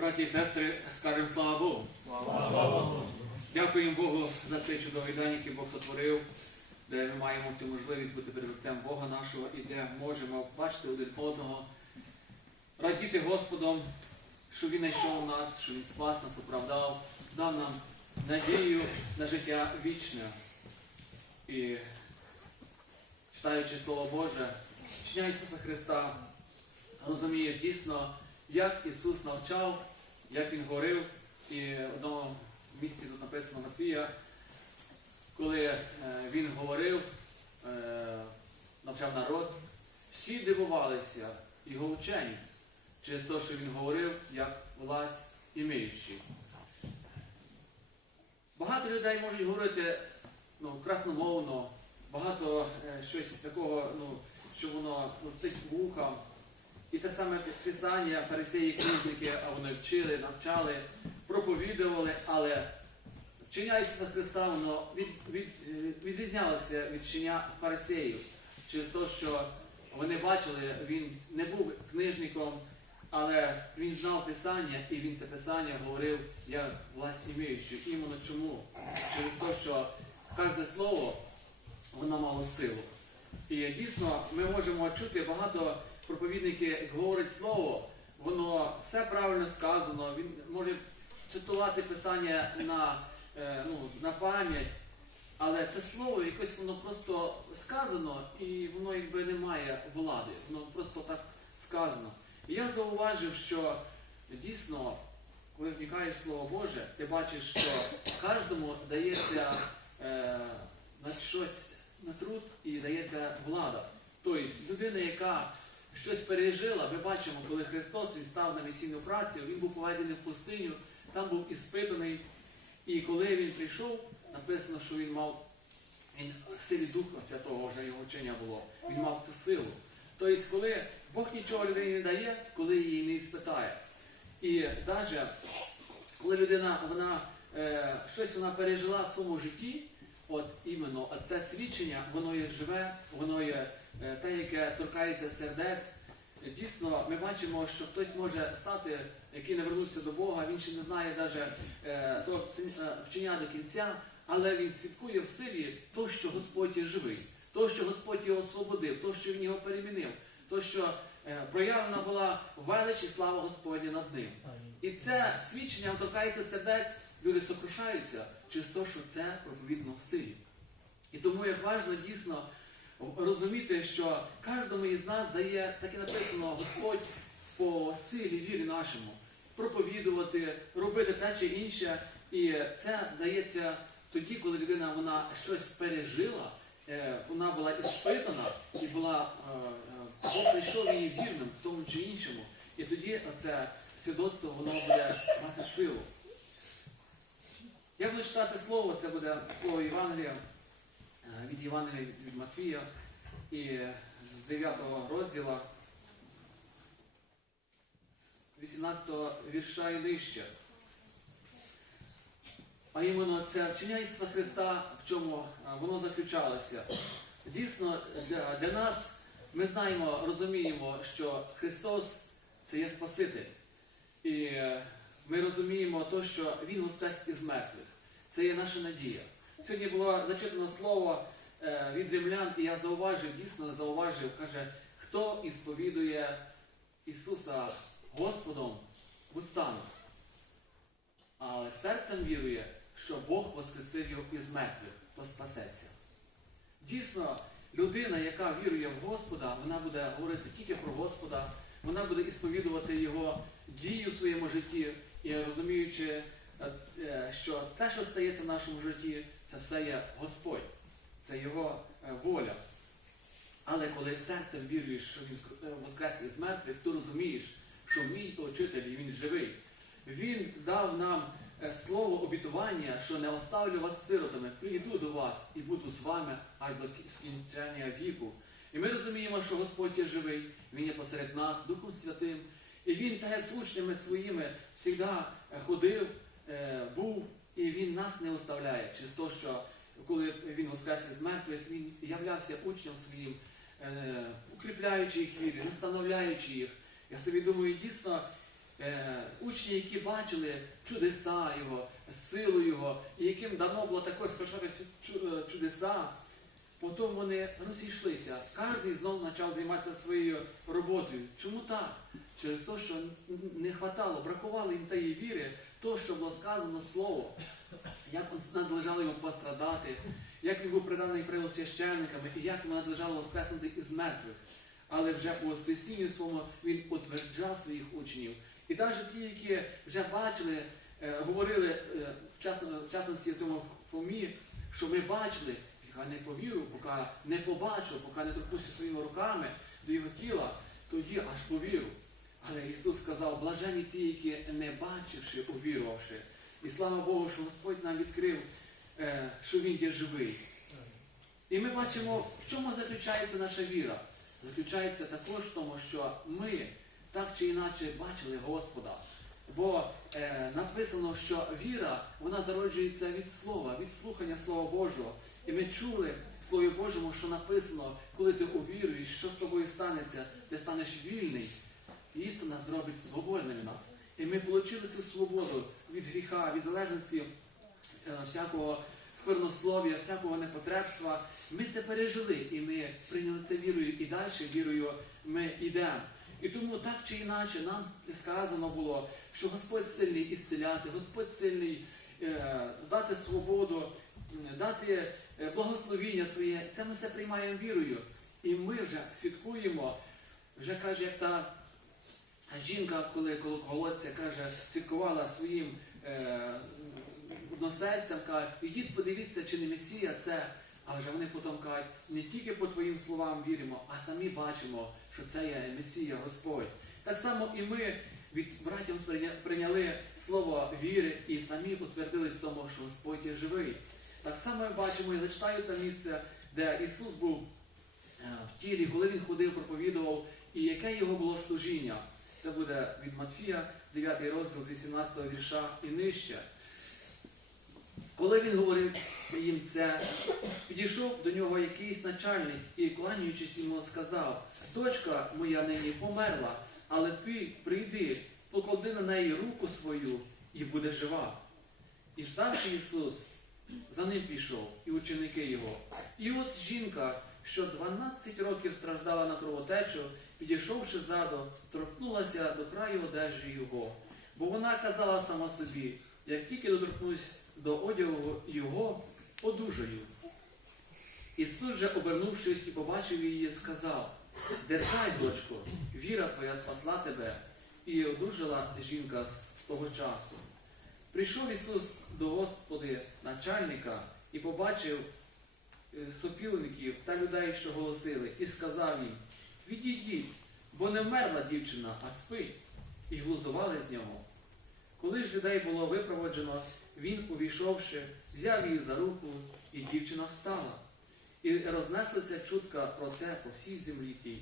Браті і сестри, скажемо слава Богу. Дякуємо Богу за цей чудовий день, який Бог сотворив, де ми маємо цю можливість бути перед лицем Бога нашого і де можемо бачити один одного, радіти Господом, що Він знайшов нас, що Він спас нас, оправдав, дав нам надію на життя вічне. І читаючи Слово Боже, вчення Ісуса Христа, розумієш дійсно, як Ісус навчав, як Він говорив, і в одному місці тут написано Матвія, коли е, він говорив, е, навчав народ, всі дивувалися його вченню через те, що він говорив, як власть імеючий. Багато людей можуть говорити ну, красномовно, багато е, щось такого, ну, що воно листить вухам. Те саме писання, фарисеї, книжники, а вони вчили, навчали, проповідували, але вчення Ісуса Христа воно від, від, е, відрізнялося від вчення фарисеїв через те, що вони бачили, він не був книжником, але він знав Писання, і він це Писання говорив як власть імеючий. Іменно чому? Через те, що кожне слово воно мало силу. І дійсно ми можемо чути багато проповідників, як говорить слово, воно все правильно сказано, він може цитувати писання на, е, ну, на пам'ять, але це слово якось воно просто сказано і воно якби не має влади, воно просто так сказано. І я зауважив, що дійсно, коли вникаєш Слово Боже, ти бачиш, що кожному дається е, на щось на труд і дається влада. Тобто людина, яка щось пережила, ми бачимо, коли Христос він став на місійну працю, він був поведений в пустиню, там був іспитаний. І коли він прийшов, написано, що він мав він силі Духа Святого вже його вчення було. Він мав цю силу. Тобто, коли Бог нічого людині не дає, коли її не іспитає. І навіть коли людина вона, е, щось вона пережила в своєму житті, от іменно це свідчення, воно є живе, воно є те, яке торкається сердець. Дійсно, ми бачимо, що хтось може стати, який не вернувся до Бога, він ще не знає навіть е, того е, вчення до кінця, але він свідкує в силі то, що Господь є живий, то, що Господь його освободив, то, що він його перемінив, то, що е, проявлена була велич і слава Господня над ним. І це свідчення торкається сердець, люди сокрушаються через те, що це проповідно в силі. І тому як важливо дійсно розуміти, що кожному із нас дає, так і написано, Господь по силі вірі нашому, проповідувати, робити те чи інше. І це дається тоді, коли людина вона щось пережила, е, вона була іспитана і була, е, е, Бог знайшов її вірним в тому чи іншому. І тоді це свідоцтво воно буде мати силу. Я буду читати слово, це буде слово Євангелія від Євангелія від Матфія і з 9 розділа, з 18 вірша і нижче. А іменно це вчення Ісуса Христа, в чому е, воно заключалося. Дійсно, для, нас ми знаємо, розуміємо, що Христос це є Спаситель. І е, ми розуміємо те, що Він воскрес із мертвих. Це є наша надія. Сьогодні було зачитано слово е, від римлян, і я зауважив, дійсно зауважив, каже, хто ісповідує Ісуса Господом устами, але серцем вірує, що Бог воскресив його із мертвих, то спасеться. Дійсно, людина, яка вірує в Господа, вона буде говорити тільки про Господа, вона буде ісповідувати Його дію в своєму житті, і розуміючи, що те, що стається в нашому житті, це все є Господь, це Його е, воля. Але коли серцем віруєш, що Він е, воскрес із мертвих, то розумієш, що мій учитель, він живий. Він дав нам е, слово обітування, що не оставлю вас сиротами, прийду до вас і буду з вами аж до скінчення віку. І ми розуміємо, що Господь є живий, Він є посеред нас, Духом Святим. І Він, так як з учнями своїми, завжди ходив, е, був, і Він нас не оставляє через те, що коли Він воскрес із мертвих, Він являвся учням своїм, е, укріпляючи їх вірі, настановляючи їх. Я собі думаю, дійсно, е, учні, які бачили чудеса Його, силу Його, і яким давно було також е, чудеса, потім вони розійшлися. Кожен знову почав займатися своєю роботою. Чому так? Через те, що не хватало, бракувало їм тієї віри, то, що було сказано слово, як надлежало йому пострадати, як він був приданий первосвященниками, і як йому надлежало воскреснути із мертвих. Але вже по Воскресінню своєму він утверджав своїх учнів. І навіть ті, які вже бачили, е, говорили е, в частно- в частності цьому Фомі, що ми бачили, я не повірю, поки не побачу, поки не торкнуся своїми руками до його тіла, тоді аж повірю. Але Ісус сказав, блажені ті, які не бачивши, увірувавши. І слава Богу, що Господь нам відкрив, е, що Він є живий. І ми бачимо, в чому заключається наша віра. Заключається також в тому, що ми так чи інакше бачили Господа. Бо е, написано, що віра вона зароджується від слова, від слухання Слова Божого. І ми чули в Слові Божому, що написано, коли ти увіруєш, що з тобою станеться, ти станеш вільний. Істина зробить свободними нас. І ми отримали цю свободу від гріха, від залежності е, всякого сквернослов'я, всякого непотребства. Ми це пережили і ми прийняли це вірою, і далі вірою ми йдемо. І тому так чи інакше нам сказано було, що Господь сильний ісцеляти, Господь сильний е, дати свободу, дати е, благословіння своє. Це ми все приймаємо вірою. І ми вже святкуємо, вже каже, як та жінка, коли коло колодця каже, святкувала своїм е, односельцям, каже, ідіть, подивіться, чи не Месія це. А вже вони потім кажуть, не тільки по твоїм словам віримо, а самі бачимо, що це є Месія Господь. Так само і ми від братів прийняли слово віри і самі утвердились в тому, що Господь є живий. Так само я бачимо, я зачитаю те місце, де Ісус був е, в тілі, коли Він ходив, проповідував, і яке його було служіння. Це буде від Матфія, 9 розділ з 18 вірша і нижче. Коли він говорив їм це, підійшов до нього якийсь начальник і, кланяючись йому, сказав: Дочка моя нині померла, але ти прийди, поклади на неї руку свою і буде жива. І вставши Ісус, за ним пішов, і ученики його. І от жінка, що 12 років страждала на кровотечу, підійшовши ззаду, торкнулася до краю одежі його. Бо вона казала сама собі, як тільки доторкнусь до одягу його, одужаю. Ісус же, обернувшись і побачив її, сказав: Дерзай, дочко, віра твоя спасла тебе, і одужала жінка з того часу. Прийшов Ісус до Господи, начальника, і побачив е, сопілників та людей, що голосили, і сказав їм: Відійдіть, бо не вмерла дівчина, а спить, і глузували з нього. Коли ж людей було випроводжено, він, увійшовши, взяв її за руку, і дівчина встала. І рознеслася чутка про це по всій землі тій.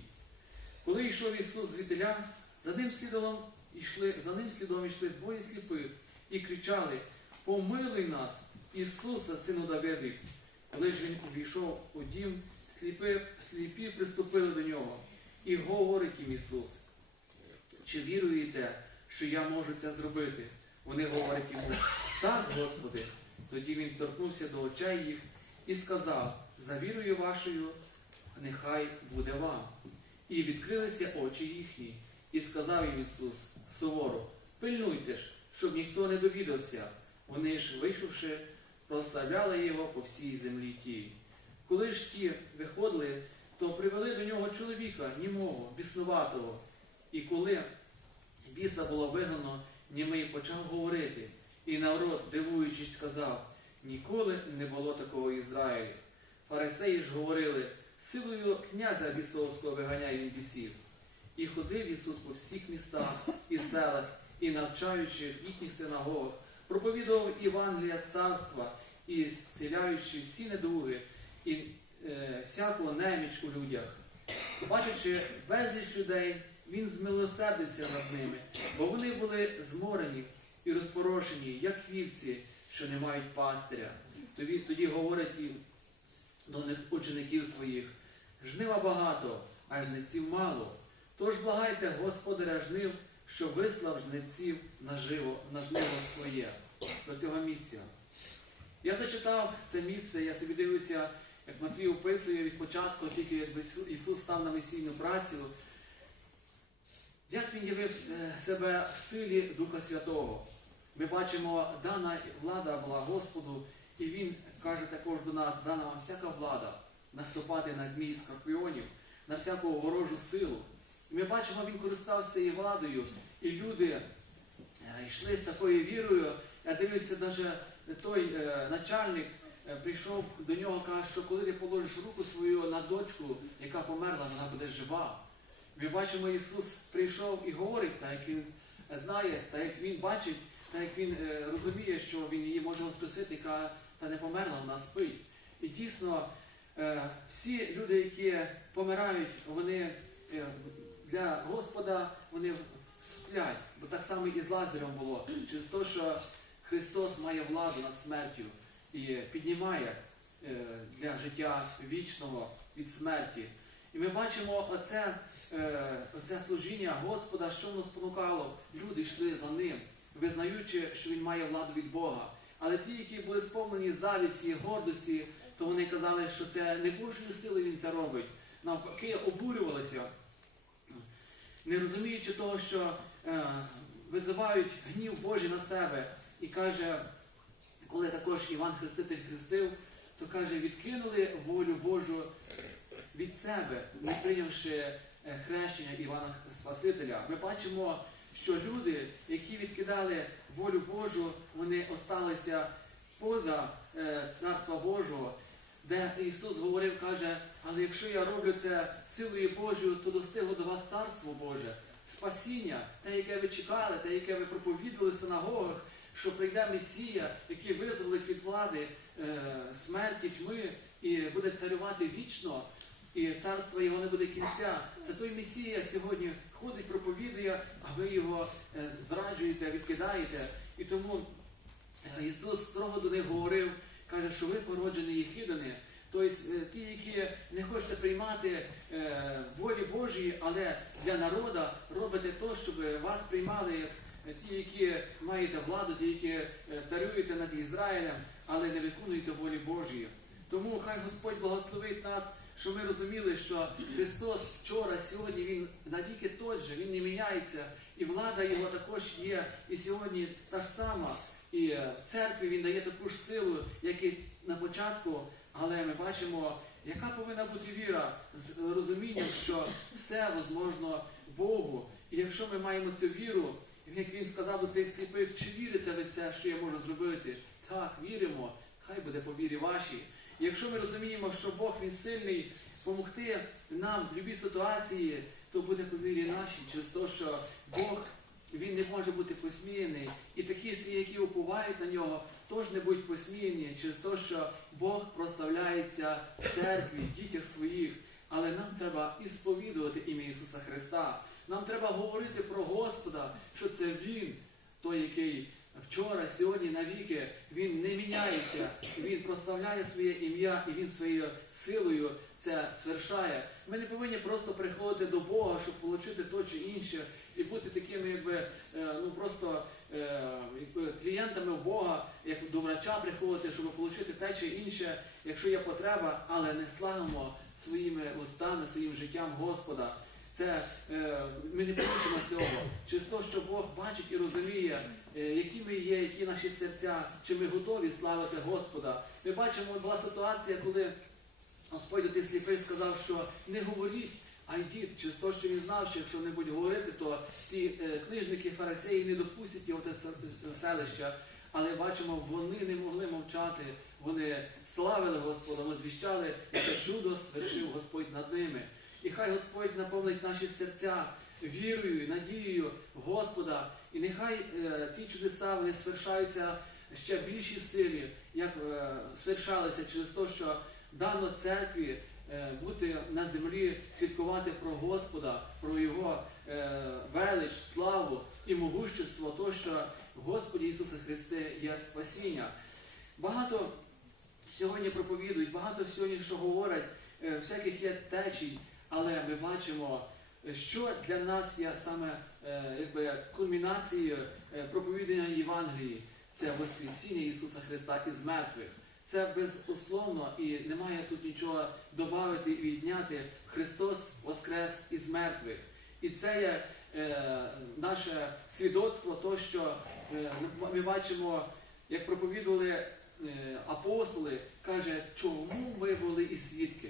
Коли йшов Ісус звідтиля, за ним слідом йшли, за ним слідом йшли двоє сліпих і кричали: Помилуй нас, Ісуса, сину Давидів. Коли ж він увійшов у дім, сліпи, сліпі приступили до нього, і говорить їм Ісус, чи віруєте, що я можу це зробити? Вони говорять йому, так, Господи. Тоді він торкнувся до очей їх і сказав, за вірою вашою, нехай буде вам. І відкрилися очі їхні, і сказав їм Ісус суворо, пильнуйте ж, щоб ніхто не довідався. Вони ж, вийшовши, прославляли його по всій землі тій. Коли ж ті виходили, то привели до нього чоловіка, німого, біснуватого. І коли біса було вигнано, німий почав говорити, і народ, дивуючись, сказав, ніколи не було такого Ізраїлі. Фарисеї ж говорили, силою князя бісовського виганяє він бісів. І ходив Ісус по всіх містах і селах, і навчаючи в їхніх синагогах, проповідував Євангелія царства і зціляючи всі недуги і е, всяку неміч у людях. Бачачи безліч людей, він змилосердився над ними, бо вони були зморені і розпорошені, як вівці, що не мають пастиря. Тоді, тоді говорить і до них учеників своїх: жнива багато, а жнеців мало. Тож благайте Господаря жнив, що вислав жнеців наживо, на жниво своє до цього місця. Я зачитав це місце, я собі дивлюся, як Матвій описує від початку, тільки якби Ісус став на месійну працю. Як він явив е, себе в силі Духа Святого? Ми бачимо, дана влада була Господу, і Він каже також до нас, дана вам всяка влада наступати на змій скорпіонів, на всяку ворожу силу. І ми бачимо, він користався цією владою, і люди е, йшли з такою вірою. Я дивлюся, навіть той е, начальник прийшов до нього, каже, що коли ти положиш руку свою на дочку, яка померла, вона буде жива. Ми бачимо, Ісус прийшов і говорить, так як Він знає, так як Він бачить, так як Він е, розуміє, що Він її може воскресити, яка та не померла, вона спить. І дійсно, е, всі люди, які помирають, вони е, для Господа вони сплять. Бо так само і з Лазарем було. Через те, що Христос має владу над смертю і піднімає е, для життя вічного від смерті. І ми бачимо оце, е, оце служіння Господа, що воно спонукало. Люди йшли за ним, визнаючи, що він має владу від Бога. Але ті, які були сповнені завісті, гордості, то вони казали, що це не Божою сили він це робить. Навпаки, обурювалися, не розуміючи того, що е, визивають гнів Божий на себе. І каже, коли також Іван Хреститель хрестив, то каже, відкинули волю Божу від себе, не прийнявши е, хрещення Івана Спасителя. Ми бачимо, що люди, які відкидали волю Божу, вони осталися поза е, Царства Божого, де Ісус говорив, каже, але якщо я роблю це силою Божою, то достигло до вас Царство Боже, спасіння, те, яке ви чекали, те, яке ви проповідували в синагогах, що прийде Месія, який визволить від влади е, смерті, тьми і буде царювати вічно, і царство його не буде кінця. Це той Месія сьогодні ходить, проповідує, а ви його е, зраджуєте, відкидаєте. І тому е, Ісус строго до них говорив, каже, що ви породжені єхидани. Тобто е, ті, які не хочете приймати е, волі Божої, але для народу робите то, щоб вас приймали як ті, які маєте владу, ті, які е, царюєте над Ізраїлем, але не виконуєте волі Божої. Тому хай Господь благословить нас, що ми розуміли, що Христос вчора, сьогодні Він навіки той же, Він не міняється, і влада Його також є, і сьогодні та ж сама. І е, в церкві Він дає таку ж силу, як і на початку, але ми бачимо, яка повинна бути віра з розумінням, що все возможно Богу. І якщо ми маємо цю віру, як він сказав до тих сліпих, чи вірите ви це, що я можу зробити? Так, віримо, хай буде по вірі вашій. І якщо ми розуміємо, що Бог він сильний допомогти нам в будь-якій ситуації, то буде по вірі нашій, через те, що Бог він не може бути посміяний. І такі, ті, які уповають на нього, теж не будуть посміяні через те, що Бог прославляється в церкві, в дітях своїх. Але нам треба і сповідувати ім'я Ісуса Христа. Нам треба говорити про Господа, що це Він, той, який вчора, сьогодні, навіки, Він не міняється, Він прославляє своє ім'я і Він своєю силою це свершає. Ми не повинні просто приходити до Бога, щоб отримати то чи інше, і бути такими, якби е, ну просто е, якби клієнтами Бога, як до врача приходити, щоб отримати те чи інше, якщо є потреба, але не славимо своїми устами, своїм життям Господа. Це е, ми не получимо цього. Через те, що Бог бачить і розуміє, е, які ми є, які наші серця, чи ми готові славити Господа. Ми бачимо, була ситуація, коли Господь до тих сліпих сказав, що не говоріть, а йдіть, через те, що він знав, що якщо вони будуть говорити, то ті е, книжники, фарисеї не допустять його те се- селище. Але бачимо, вони не могли мовчати, вони славили Господа, возвіщали, яке чудо свершив Господь над ними. І хай Господь наповнить наші серця вірою, надією Господа, і нехай е, ті чудеса вони свершаються ще в більшій силі, як е, свершалися через те, що дано церкві е, бути на землі, свідкувати про Господа, про Його е, велич, славу і могущество, то, що Господі Ісуса Христе є спасіння. Багато сьогодні проповідують, багато сьогодні що говорять, е, всяких є течій, але ми бачимо, що для нас є саме е, якби кульмінацією е, проповідання Євангелії це Воскресіння Ісуса Христа із мертвих. Це безусловно і немає тут нічого додати і відняти. Христос воскрес із мертвих. І це є е, наше свідоцтво, то що е, ми бачимо, як проповідували е, апостоли, каже, чому ми були і свідки.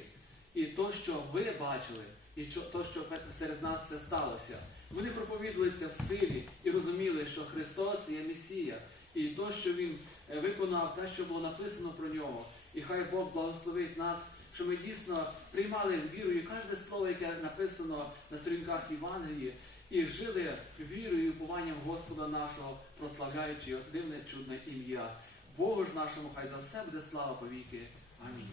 То, що ви бачили, і то, що серед нас це сталося. Вони проповідували це в силі і розуміли, що Христос є Месія, і то, що Він е, виконав, те, що було написано про нього. І хай Бог благословить нас, що ми дійсно приймали вірою кожне слово, яке написано на сторінках Євангелії, і жили вірою і упованням Господа нашого, прославляючи його дивне чудне ім'я. Богу ж нашому, хай за все буде слава повіки. Амінь.